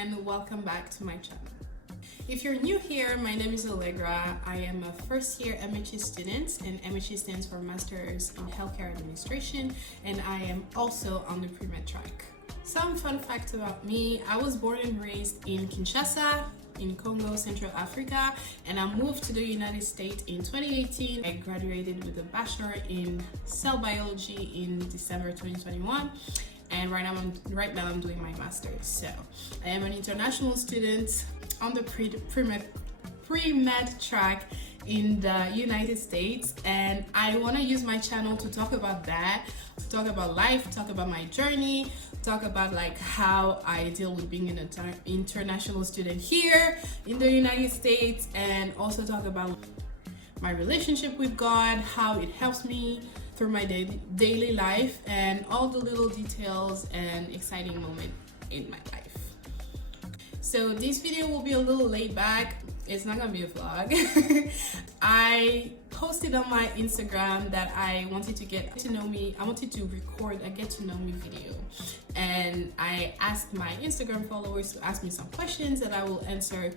and welcome back to my channel. If you're new here, my name is Allegra. I am a first year MHE student, and MHE stands for Masters in Healthcare Administration, and I am also on the pre-med track. Some fun facts about me: I was born and raised in Kinshasa, in Congo, Central Africa, and I moved to the United States in 2018. I graduated with a bachelor in cell biology in December 2021, and right now I'm doing my master's. So I am an international student on the pre-med track in the United States, and I want to use my channel to talk about that, to talk about life, talk about my journey, talk about like how I deal with being an international student here in the United States, and also talk about my relationship with God, how it helps me through my daily life, and all the little details and exciting moments in my life. So this video will be a little laid back. It's not gonna be a vlog. I posted on my Instagram that I wanted to get to know me. I wanted to record a get to know me video, and I asked my Instagram followers to ask me some questions that I will answer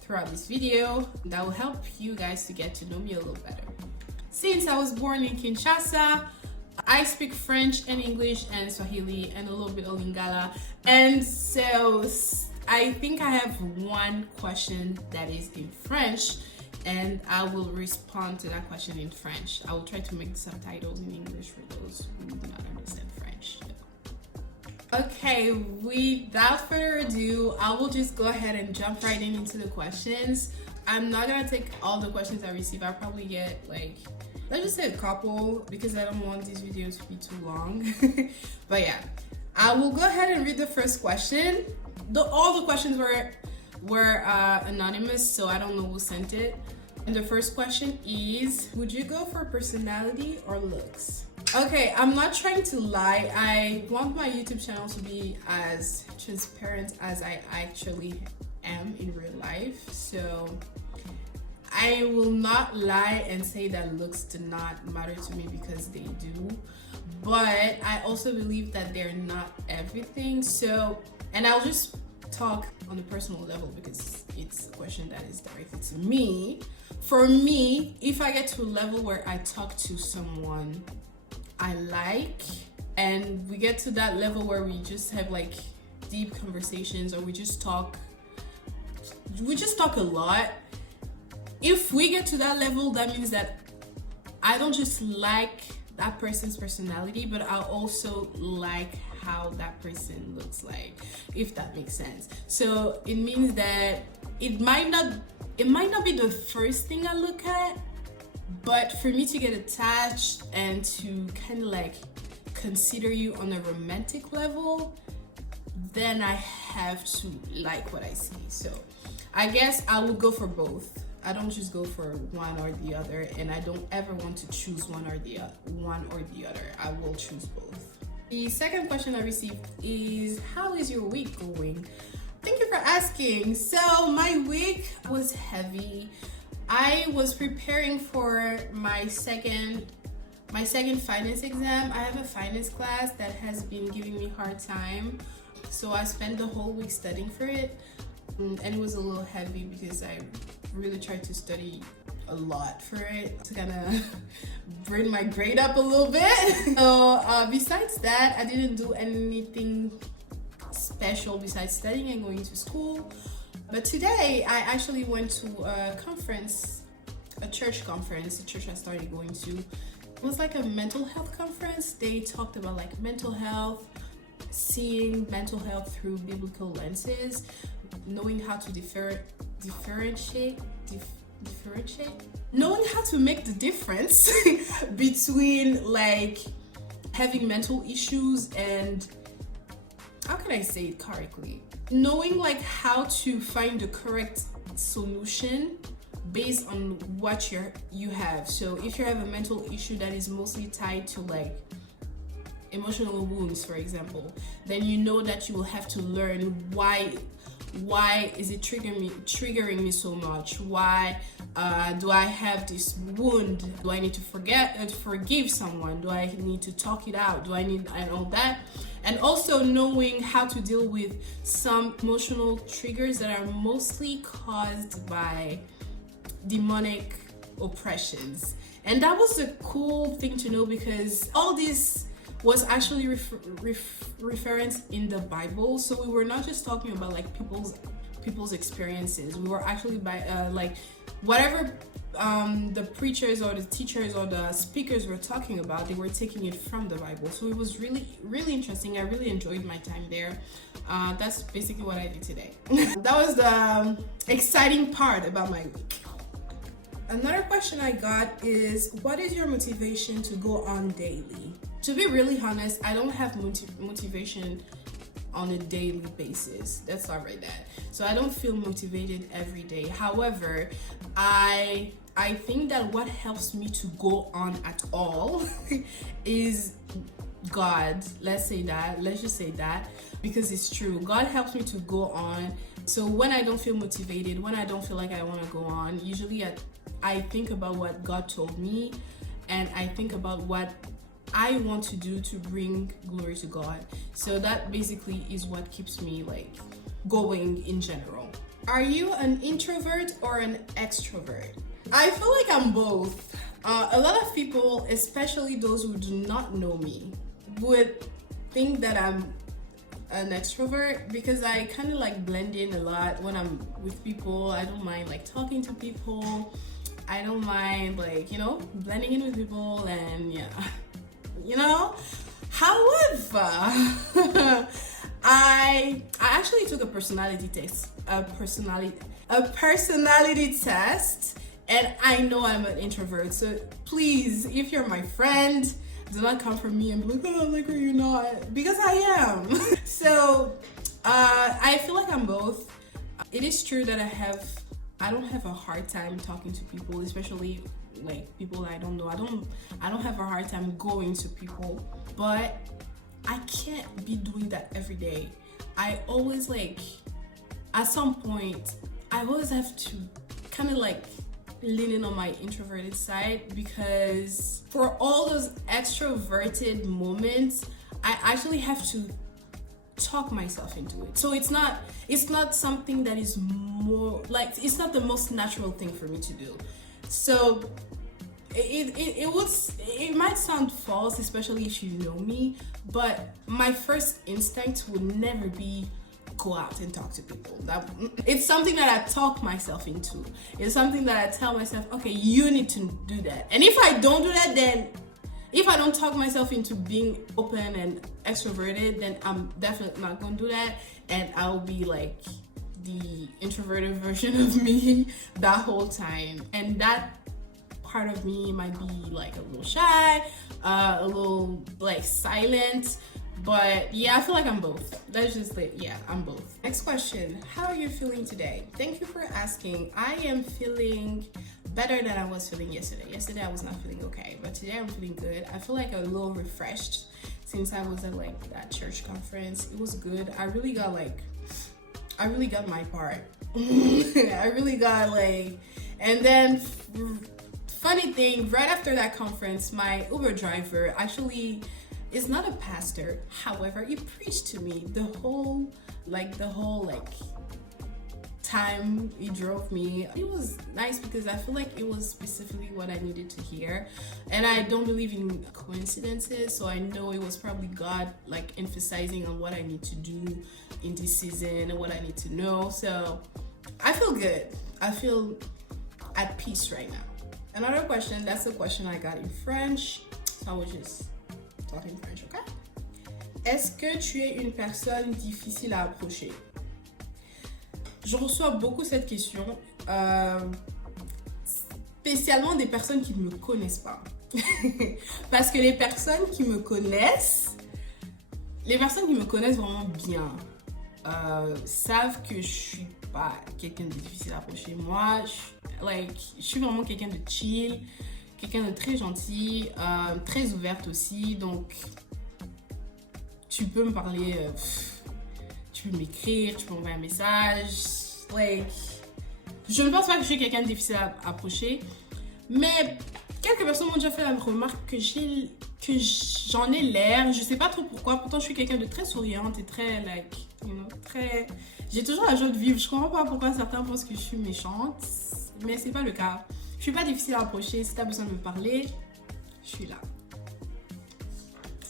throughout this video that will help you guys to get to know me a little better. Since I was born in Kinshasa, I speak French and English and Swahili and a little bit of Lingala, and so I think I have one question that is in French, and I will respond to that question in French. I will try to make the subtitles in English for those who do not understand French. Okay, without further ado, I will just go ahead and jump right into the questions. I'm not gonna take all the questions I receive. I'll probably get like, let's just say a couple, because I don't want this video to be too long. But yeah, I will go ahead and read the first question. All the questions were anonymous, so I don't know who sent it. And the first question is, would you go for personality or looks? Okay, I'm not trying to lie. I want my YouTube channel to be as transparent as I actually am in real life. So I will not lie and say that looks do not matter to me, because they do. But I also believe that they're not everything. So, and I'll just talk on a personal level because it's a question that is directed to me. For me, if I get to a level where I talk to someone I like, and we get to that level where we just have like deep conversations, or we just talk a lot. If we get to that level, that means that I don't just like that person's personality, but I also like how that person looks like, if that makes sense. So it means that it might not be the first thing I look at, but for me to get attached and to kind of like consider you on a romantic level, then I have to like what I see. So I guess I would go for both. I don't just go for one or the other, and I don't ever want to choose one or the other. I will choose both. The second question I received is, how is your week going? Thank you for asking. So my week was heavy. I was preparing for my second finance exam. I have a finance class that has been giving me a hard time, so I spent the whole week studying for it, and it was a little heavy because I really tried to study a lot for it to kind of bring my grade up a little bit. So besides that, I didn't do anything special besides studying and going to school. But today I actually went to a conference, a church conference, a church I started going to. It was like a mental health conference. They talked about like mental health, seeing mental health through biblical lenses, knowing how to differentiate, knowing how to make the difference between like having mental issues and, how can I say it correctly? Knowing like how to find the correct solution based on what you have. So if you have a mental issue that is mostly tied to like emotional wounds, for example, then you know that you will have to learn why is it triggering me so much? Why do I have this wound? Do I need to forgive someone? Do I need to talk it out? Do I need and all that? And also knowing how to deal with some emotional triggers that are mostly caused by demonic oppressions. And that was a cool thing to know, because all this was actually referenced in the Bible. So we were not just talking about like people's experiences. We were actually by like whatever the preachers or the teachers or the speakers were talking about, they were taking it from the Bible. So it was really interesting. I really enjoyed my time there. That's basically what I did today. That was the exciting part about my week. Another question I got is, what is your motivation to go on daily? To be really honest, I don't have motivation on a daily basis. Let's start right there. So I don't feel motivated every day. However, I think that what helps me to go on at all is God. Let's just say that, because it's true. God helps me to go on. So when I don't feel motivated, when I don't feel like I want to go on, usually I think about what God told me, and I think about what I want to do to bring glory to God. So that basically is what keeps me like going in general. Are you an introvert or an extrovert? I feel like I'm both. A lot of people, especially those who do not know me, would think that I'm an extrovert, because I kind of like blend in a lot when I'm with people. I don't mind like talking to people. I don't mind like, blending in with people, and however, I actually took a personality test, and I know I'm an introvert. So please, if you're my friend, do not come for me and be like, oh, like, are you not? Because I am. So I feel like I'm both. It is true that I don't have a hard time talking to people, especially like people I don't know. I don't have a hard time going to people, but I can't be doing that every day. I always like, at some point, I always have to kind of like lean in on my introverted side, because for all those extroverted moments, I actually have to talk myself into it. So it's not something that is more like, it's not the most natural thing for me to do. So it might sound false, especially if you know me, but my first instinct would never be go out and talk to people. It's something that I talk myself into. It's something that I tell myself, okay, you need to do that. And if I don't do that, then if I don't talk myself into being open and extroverted, then I'm definitely not going to do that. And I'll be like the introverted version of me that whole time. And that part of me might be like a little shy, a little like silent. But yeah, I feel like I'm both. That's just like, yeah, I'm both. Next question. How are you feeling today? Thank you for asking. I am feeling better than I was feeling yesterday. Yesterday I was not feeling okay, but today I'm feeling good. I feel like a little refreshed since I was at like that church conference. It was good. I really got my part. I really got like, and then funny thing, right after that conference, my Uber driver actually is not a pastor. However, he preached to me the whole time he drove me. It was nice because I feel like it was specifically what I needed to hear. And I don't believe in coincidences, so I know it was probably God like emphasizing on what I need to do in this season and what I need to know. So I feel good. I feel at peace right now. Another question, that's a question I got in French. So I was just talking French, okay? Est-ce que tu es une personne difficile à approcher? Je reçois beaucoup cette question, spécialement des personnes qui ne me connaissent pas. Parce que les personnes qui me connaissent vraiment bien, savent que je suis pas quelqu'un de difficile à approcher. Moi, je suis vraiment quelqu'un de chill, quelqu'un de très gentil, très ouverte aussi. Donc, tu peux me parler, tu peux m'écrire, tu peux m'envoyer un message. Je ne pense pas que je suis quelqu'un de difficile à approcher, mais quelques personnes m'ont déjà fait la remarque que j'ai que j'en ai l'air. Je sais pas trop pourquoi. Pourtant, je suis quelqu'un de très souriante et très, like, you know, très... J'ai toujours la joie de vivre. Je comprends pas pourquoi certains pensent que je suis méchante, mais c'est pas le cas. Je suis pas difficile à approcher. Si t'as besoin de me parler, je suis là.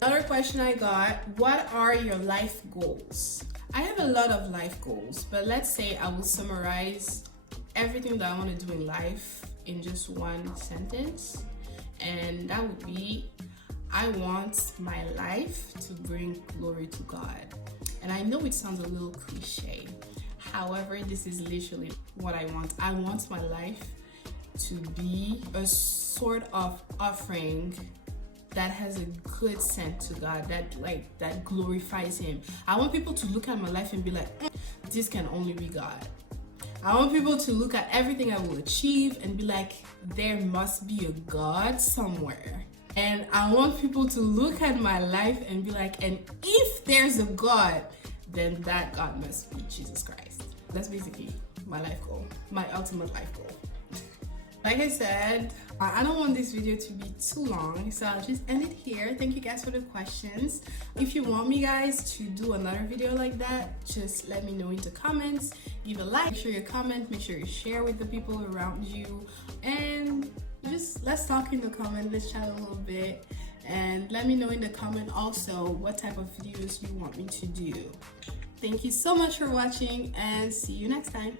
Another question I got, what are your life goals? I have a lot of life goals, but let's say I will summarize everything that I want to do in life in just one sentence, and that would be, I want my life to bring glory to God. And I know it sounds a little cliche, however, this is literally what I want. I want my life to be a sort of offering that has a good scent to God, that glorifies Him. I want people to look at my life and be like, this can only be God. I want people to look at everything I will achieve and be like, there must be a God somewhere. And I want people to look at my life and be like, and if there's a God, then that God must be Jesus Christ. That's basically my life goal, my ultimate life goal. Like I said, I don't want this video to be too long, so I'll just end it here. Thank you guys for the questions. If you want me guys to do another video like that, just let me know in the comments. Give a like, make sure you comment, make sure you share with the people around you, and just let's talk in the comment, let's chat a little bit, and let me know in the comment also what type of videos you want me to do. Thank you so much for watching, and see you next time.